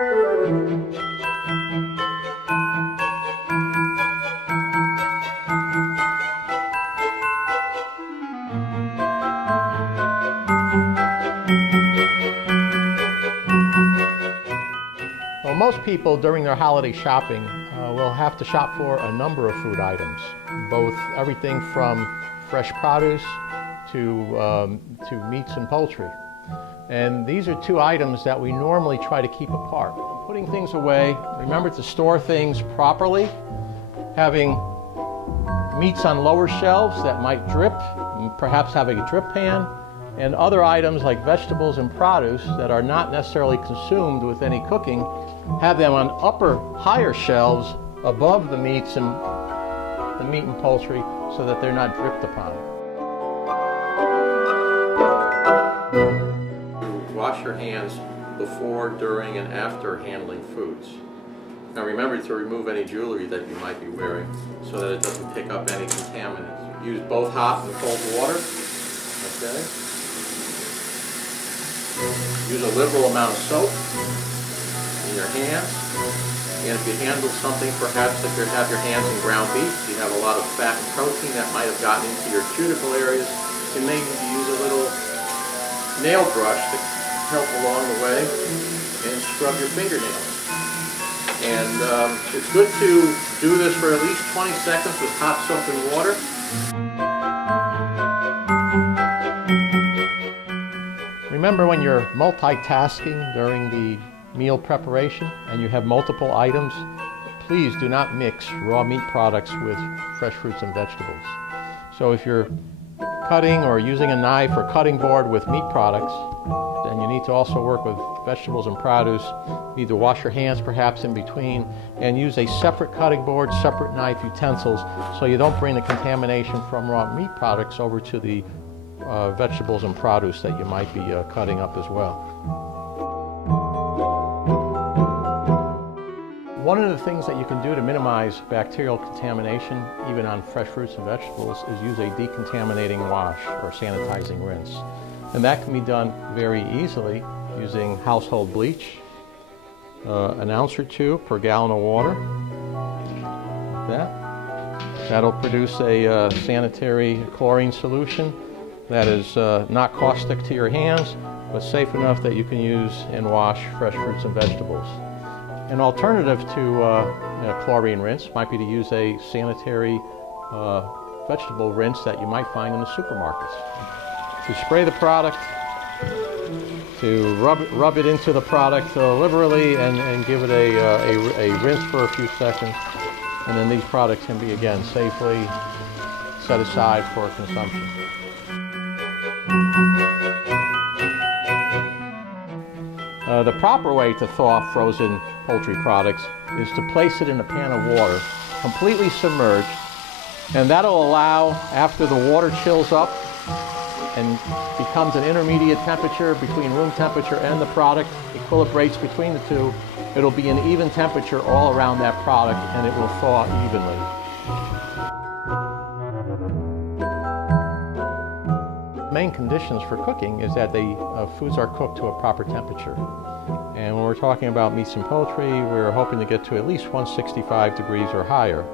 Well, most people during their holiday shopping will have to shop for a number of food items, both everything from fresh produce to meats and poultry. And these are two items that we normally try to keep apart. Putting things away, remember to store things properly, having meats on lower shelves that might drip, perhaps having a drip pan, and other items like vegetables and produce that are not necessarily consumed with any cooking, have them on higher shelves above the meats and the meat and poultry so that they're not dripped upon. Wash your hands before, during, and after handling foods. Now remember to remove any jewelry that you might be wearing so that it doesn't pick up any contaminants. Use both hot and cold water. Okay. Use a liberal amount of soap in your hands. And if you handle something, perhaps if you have your hands in ground beef, you have a lot of fat and protein that might have gotten into your cuticle areas, you may need to use a little nail brush to help along the way and scrub your fingernails. And it's good to do this for at least 20 seconds with hot soap and water. Remember, when you're multitasking during the meal preparation and you have multiple items, please do not mix raw meat products with fresh fruits and vegetables. So if you're cutting or using a knife or cutting board with meat products, then you need to also work with vegetables and produce. You need to wash your hands perhaps in between and use a separate cutting board, separate knife, utensils, so you don't bring the contamination from raw meat products over to the vegetables and produce that you might be cutting up as well. One of the things that you can do to minimize bacterial contamination, even on fresh fruits and vegetables, is use a decontaminating wash or sanitizing rinse. And that can be done very easily using household bleach, an ounce or two per gallon of water. Like that. That'll produce a sanitary chlorine solution that is not caustic to your hands, but safe enough that you can use and wash fresh fruits and vegetables. An alternative to a chlorine rinse might be to use a sanitary vegetable rinse that you might find in the supermarkets. To spray the product, to rub it into the product liberally and give it a rinse for a few seconds, and then these products can be again safely set aside for consumption. The proper way to thaw frozen poultry products is to place it in a pan of water, completely submerged, and that'll allow, after the water chills up and becomes an intermediate temperature between room temperature and the product, equilibrates between the two, it'll be an even temperature all around that product and it will thaw evenly. Main conditions for cooking is that the foods are cooked to a proper temperature. And when we're talking about meats and poultry, we're hoping to get to at least 165 degrees or higher.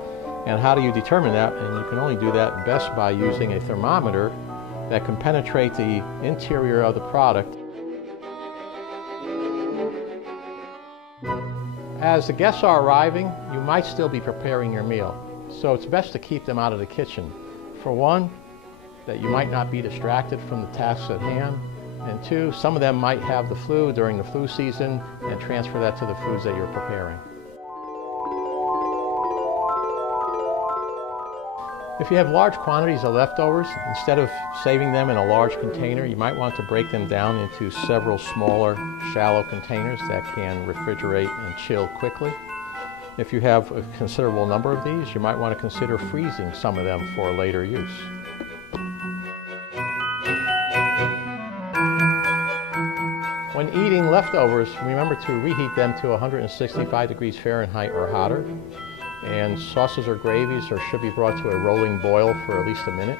And how do you determine that? And you can only do that best by using a thermometer that can penetrate the interior of the product. As the guests are arriving, you might still be preparing your meal. So it's best to keep them out of the kitchen. For one, that you might not be distracted from the tasks at hand. And two, some of them might have the flu during the flu season and transfer that to the foods that you're preparing. If you have large quantities of leftovers, instead of saving them in a large container, you might want to break them down into several smaller, shallow containers that can refrigerate and chill quickly. If you have a considerable number of these, you might want to consider freezing some of them for later use. When eating leftovers, remember to reheat them to 165 degrees Fahrenheit or hotter. And sauces or gravies should be brought to a rolling boil for at least a minute.